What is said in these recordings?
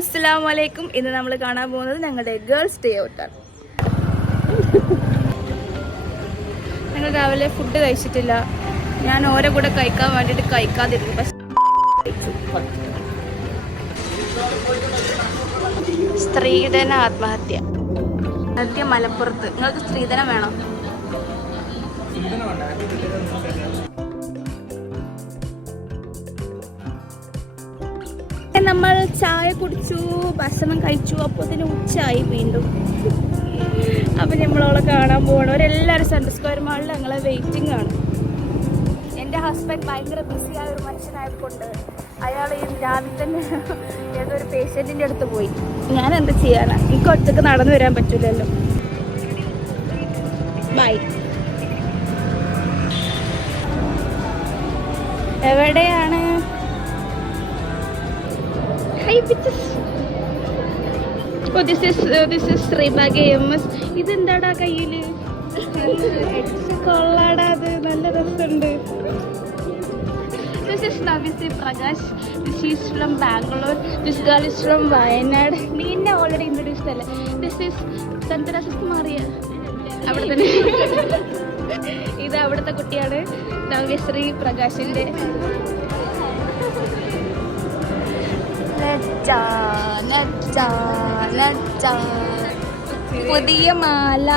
അസ്സലാമു അലൈക്കും. ഇന്ന് നമ്മൾ കാണാൻ പോകുന്നത് ഞങ്ങളുടെ ഗേൾസ് ഡേ ഔട്ടാണ്. ഞങ്ങൾ രാവിലെ ഫുഡ് കഴിച്ചിട്ടില്ല. ഞാൻ ഓരോ കൂടെ കഴിക്കാൻ വേണ്ടിയിട്ട് കഴിക്കാതിരുന്നു. പക്ഷെ സ്ത്രീധന ആത്മഹത്യ ആദ്യം മലപ്പുറത്ത്. നിങ്ങൾക്ക് സ്ത്രീധനം വേണം? നമ്മൾ ചായ കുടിച്ചു, ഭക്ഷണം കഴിച്ചു. അപ്പോൾ തന്നെ ഉച്ചയായി വീണ്ടും. അപ്പം നമ്മളോളെ കാണാൻ പോകണം. അവരെല്ലാവരും സെൻട്രൽ സ്ക്വയർ മാളിൽ ഞങ്ങളെ വെയിറ്റിംഗ് ആണ്. എൻ്റെ ഹസ്ബൻഡ് ഭയങ്കര ബിസിയായ ഒരു മനുഷ്യനായതുകൊണ്ട് അയാൾ രാവിലെ തന്നെ ഏതൊരു പേഷ്യൻറ്റിൻ്റെ അടുത്ത് പോയി. ഞാൻ എന്ത് ചെയ്യാനാണ്? എനിക്ക് ഒറ്റക്ക് നടന്നു വരാൻ പറ്റില്ലല്ലോ. ബൈ. എവിടെയാണ്? Oh, this is Reebok MS. ഇതെന്താടാ കയ്യില്? കൊള്ളാടാ, അത് നല്ല രസമുണ്ട്. This is Navisi Prakash. This is from Bangalore. This girl is from Wayanad. നീന്നെ ഓൾറെഡി ഇൻട്രൊഡ്യൂസ്ഡ് അല്ലേ? This is സന്തരാശസ് മാറിയ അവിടെ തന്നെ. ഇത് അവിടുത്തെ കുട്ടിയാണ്, നവ്യശ്രീ പ്രകാശിന്റെ. പുതിയ മാല,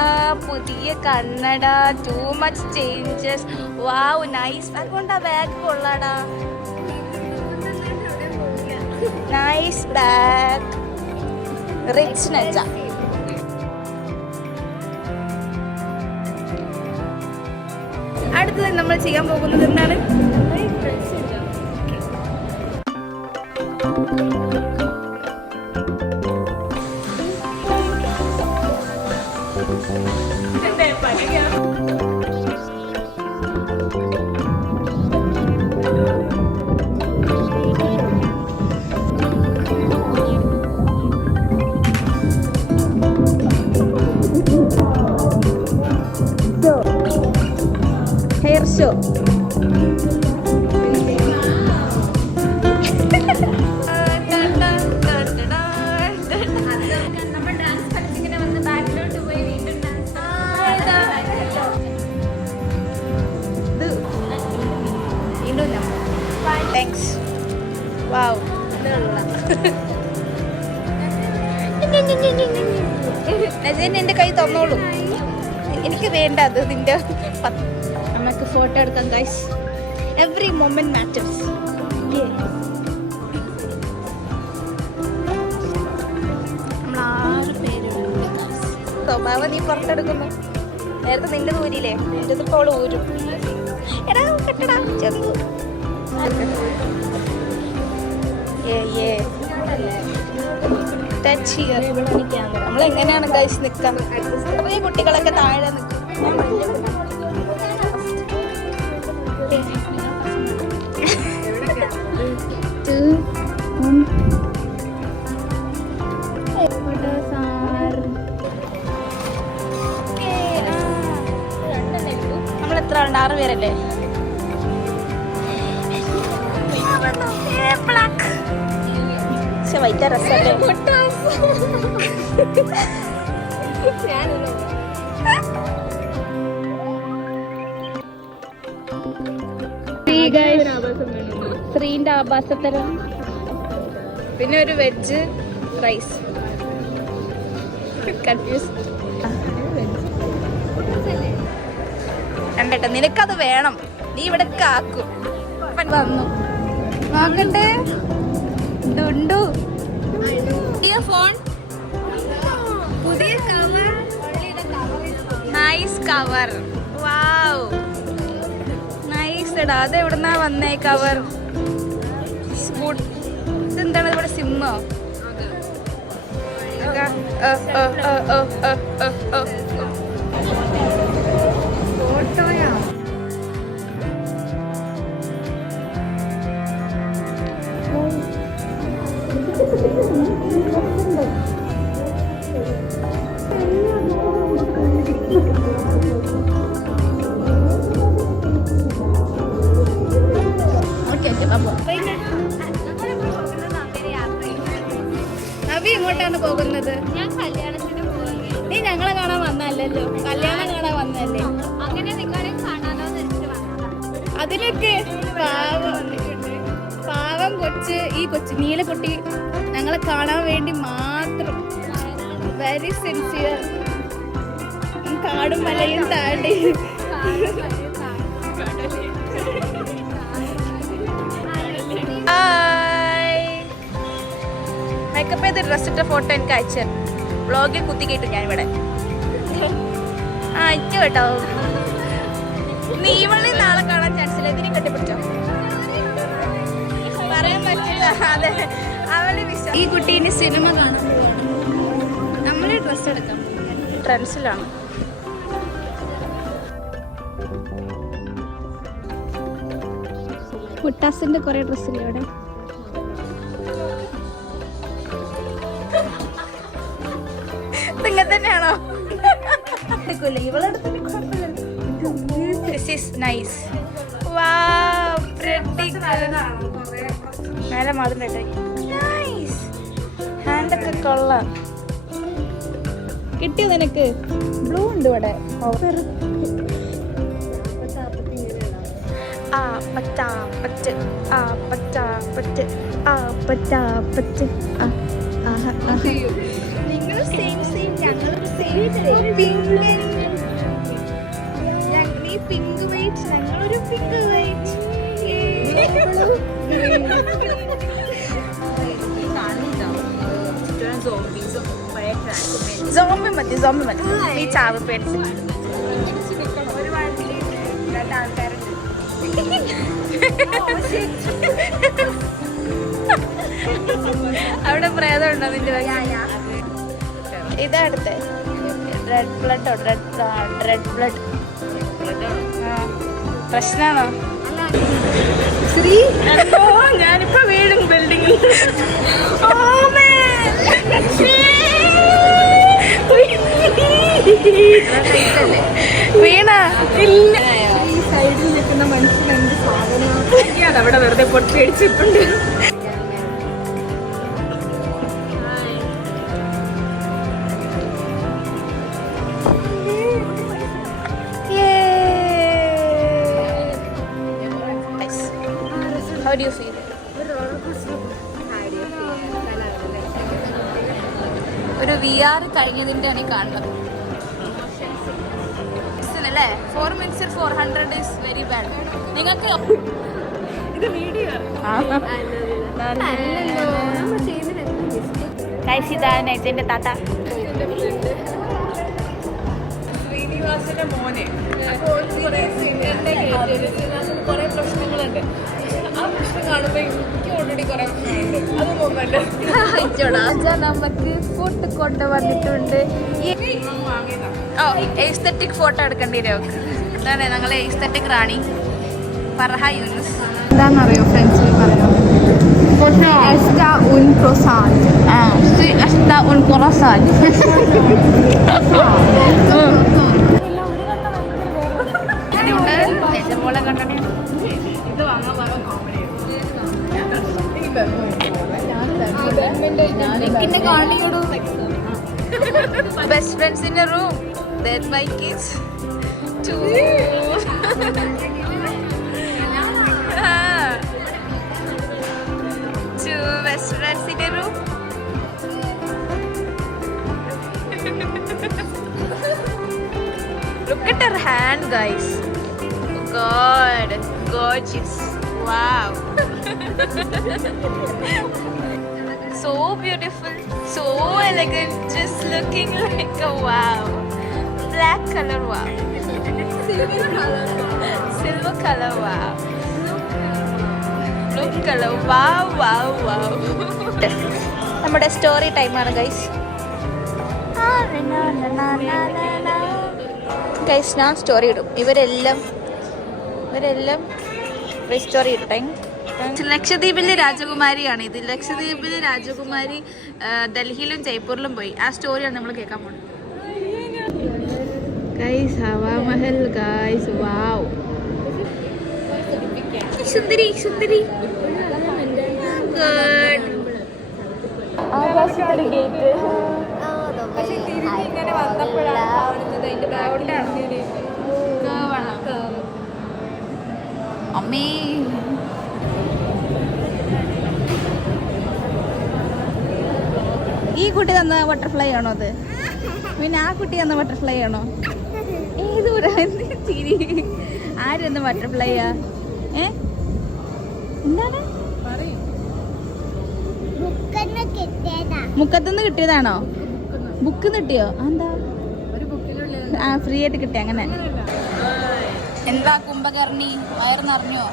പുതിയ കണ്ണട, too much changes. Wow, nice. അതുകൊണ്ടാ ബാഗ് കൊള്ളാടാ. നൈസ് ബാഗ്, റിച്ച് നച്ച. അടുത്തത് നമ്മൾ ചെയ്യാൻ പോകുന്നത് എന്താണ്? Hair show. താങ്ക്സ്. വാവ്, എന്റെ കൈ തന്നോളൂ. എനിക്ക് വേണ്ട അത്. നിന്റെ നമുക്ക് ഫോട്ടോ എടുക്കാം ഗൈസ്. Every moment matters. നമ്മൾ 6 പേരുണ്ട്. സ്വഭാവം നീ പുറത്തെടുക്കുന്നു. നേരത്തെ നിന്റെ ഊരിയില്ലേ? എൻ്റെ ഇപ്പോൾ ഊരും. എടാ കെട്ടടാ ചെറുതു. നമ്മൾ എങ്ങനെയാണ് ഗൈസ് നിൽക്കാൻ? ഈ കുട്ടികളൊക്കെ താഴെ നിൽക്കും. നമ്മൾ എത്ര ആളുണ്ട്? 6 പേരല്ലേ? വൈറ്റ രസല്ലേ? ശ്രീന്റെ ആഭാസത്തരം. പിന്നെ ഒരു വെജ് റൈസ്. കൺഫ്യൂസ്. കണ്ടേട്ടോ, നിനക്കത് വേണം. നീ ഇവിടെ കാക്കും. വന്നു നോക്കട്ടെ. ഡുണ്ടു പുതിയ ഫോൺ, പുതിയ cover. Nice cover. Wow, nice എടാ. അത് എവിടുന്നാ വന്നേ കവർ? ഇതെന്താണ് ഇവിടെ? സിമ്മോ? ഫോട്ടോയാ? അബി എങ്ങോട്ടാണ് പോകുന്നത്? ഞാൻ കല്യാണത്തിന് പോകുന്നത്. നീ ഞങ്ങളെ കാണാൻ വന്നല്ലോ, കല്യാണം കാണാൻ വന്നല്ലേ? അങ്ങനെ നിങ്ങളെ കാണാനോ വെച്ചിട്ട് വന്നതാ. അതിലൊക്കെ പാവം കൊച്ച്, ഈ കൊച്ച് നീലക്കുട്ടി ഞങ്ങളെ കാണാൻ വേണ്ടി മാത്രം വെരി സിൻസിയർ. കാടും മലയും താണ്ടി മേക്കപ്പ് ചെയ്ത് ഡ്രസ് ഇട്ട ഫോട്ടോ എനിക്ക് അയച്ചു വ്ളോഗിൽ കുത്തി കേട്ടു ഞാനിവിടെ. അയച്ചു കേട്ടോ. നീ ഇവളെ നാളെ കാണാൻ ചാൻസ് ഇല്ല. ഇതിനെ കെട്ടിപ്പിടിച്ചോ? പറയാൻ പറ്റില്ല. അതെ, അവള് ഈ കുട്ടീനെ സിനിമ കാണാൻ നമ്മള് ഡ്രസ് എടുക്കാം. ട്രെൻഡ്സിലാണ്. മുട്ടാസിന്റെ കുറെ ഡ്രസ്സില്ലേ അവിടെ? ഇങ്ങനെ തന്നെയാണോ? This is nice. Wow, pretty girl. മേലെ മാത്രം നൈസ്. ഹാൻഡൊക്കെ കൊള്ളാം. കിട്ടിയോ നിനക്ക്? ബ്ലൂ ഉണ്ട് ഇവിടെ. നിങ്ങൾ സെയിം സെയിം, ഞങ്ങളും നീ പിങ്ക് വൈറ്റ്, ഞങ്ങളൊരു പിങ്ക് വൈറ്റ്. സോംബി മതി, സോംബി മതി. ഈ ചാവ് പേടിച്ച് ഒരു വണ്ടി രണ്ടാൾക്കാരുണ്ട്. അവിടെ പ്രേതം ഉണ്ടോ നിന്റെ? ഇതടുത്ത് റെഡ് ബ്ലഡോ? റെഡ് ബ്ലഡ് പ്രശ്നാണോ? ശ്രീ ഞാനിപ്പോ വീടും ബിൽഡിംഗ്. വീണ ഇല്ല. ഈ സൈഡിൽ നിൽക്കുന്ന മനുഷ്യനെന്ത് സാധനം അതവിടെ വെറുതെ പൊട്ടി അടിച്ചിട്ടുണ്ട്. How do you feel? ഒരു VR കഴിഞ്ഞതിൻ്റെയാണ് ഈ കാണുന്നത് അല്ലേ? 4 minutes 400 is very bad. നിങ്ങൾക്ക് ഇത് വീഡിയോ കഴിച്ചിതാന്റെ താത്ത ശ്രീനിവാസിന്റെ മോനെ കുറെ പ്രശ്നങ്ങളുണ്ട്. ആ പ്രശ്നം കാണുമ്പോ എനിക്ക് ഓൾറെഡി കുറെ പ്രശ്നമുണ്ട്. അതൊന്നുമല്ല. നമുക്ക് ഫുഡ് കൊണ്ടുവന്നിട്ടുണ്ട്. എസ്തെറ്റിക് ഫോട്ടോ എടുക്കേണ്ടി വരും. അതാണ് ഞങ്ങളെ എസ്തെറ്റിക് റാണി ഫർഹ യൂനുസ്. എന്താണെന്നറിയോ ഫ്രണ്ട്സിൽ പറയാം? ബെസ്റ്റ് ഫ്രണ്ട്സിന്റെ room. That bike is 2. Two best friends in a room. Look at her hand, guys. Oh God, gorgeous. Wow. So beautiful, so elegant, just looking like a wow. Black color, wow. Silver color, wow. Blue color, wow, wow, wow. നമ്മുടെ story ടൈമാണ് guys. Guys ഞാൻ story ഇടും. ഇവരെല്ലാം story ഇട്ടേ. ലക്ഷദ്വീപിലെ രാജകുമാരിയാണ് ഇത്. ലക്ഷദ്വീപിലെ രാജകുമാരി ഡൽഹിയിലും ജയ്പൂരിലും പോയി. ആ സ്റ്റോറിയാണ് നമ്മൾ കേൾക്കാൻ പോകുന്നത്. ഗൈസ് ഹവാമഹൽ ഗൈസ്, വാവ്. സുന്ദരി സുന്ദരി. ഗുഡ്. വശത്തെ ഗേറ്റ് പക്ഷെ തിരിഞ്ഞ് ഇങ്ങനെ വന്നപ്പോഴാണ് കാണുന്നത് അതിന്റെ ബാക്കിലാണ് അമ്മേ. ഈ കുട്ടി തന്ന ബട്ടർഫ്ലൈ ആണോ അത്? പിന്നെ ആ കുട്ടി തന്ന ബട്ടർഫ്ലൈ ആണോ? ഏത് ചിരി? ആര് തന്ന ബട്ടർഫ്ലൈയാ? എന്താണ്? മുക്കത്തുനിന്ന് കിട്ടിയതാണോ? ബുക്ക് കിട്ടിയോ? എന്താ ഫ്രീ ആയിട്ട് കിട്ടിയ അങ്ങനെ? എന്താ കുംഭകർണി വയറ് നിറഞ്ഞോ?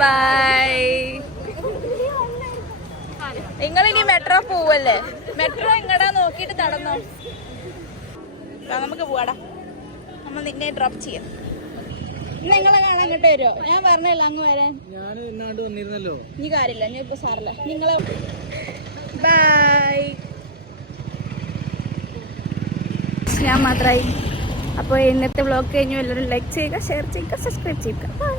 ബൈ. നിങ്ങളിനി മെട്രോ പോവല്ലേ? മെട്രോ ഇങ്ങടാ നോക്കിയിട്ട് നടന്നോ. നമുക്ക് പോവാടാ. നമ്മൾ നിന്നെ ഡ്രോപ്പ് ചെയ്യാം. നിങ്ങളെ കാണാൻ കിട്ടി വരുമോ? ഞാൻ പറഞ്ഞല്ലോ അങ്ങ് വരാൻ. നീ കാര്യമില്ല, ഞാൻ ഇപ്പൊ സാറില്ല. നിങ്ങളെ ബൈ. ഞാൻ മാത്രമായി. അപ്പോൾ ഇന്നത്തെ വ്ളോഗ് കഴിഞ്ഞു. എല്ലാവരും ലൈക്ക് ചെയ്യുക, ഷെയർ ചെയ്യുക, സബ്സ്ക്രൈബ് ചെയ്യുക. ബൈ.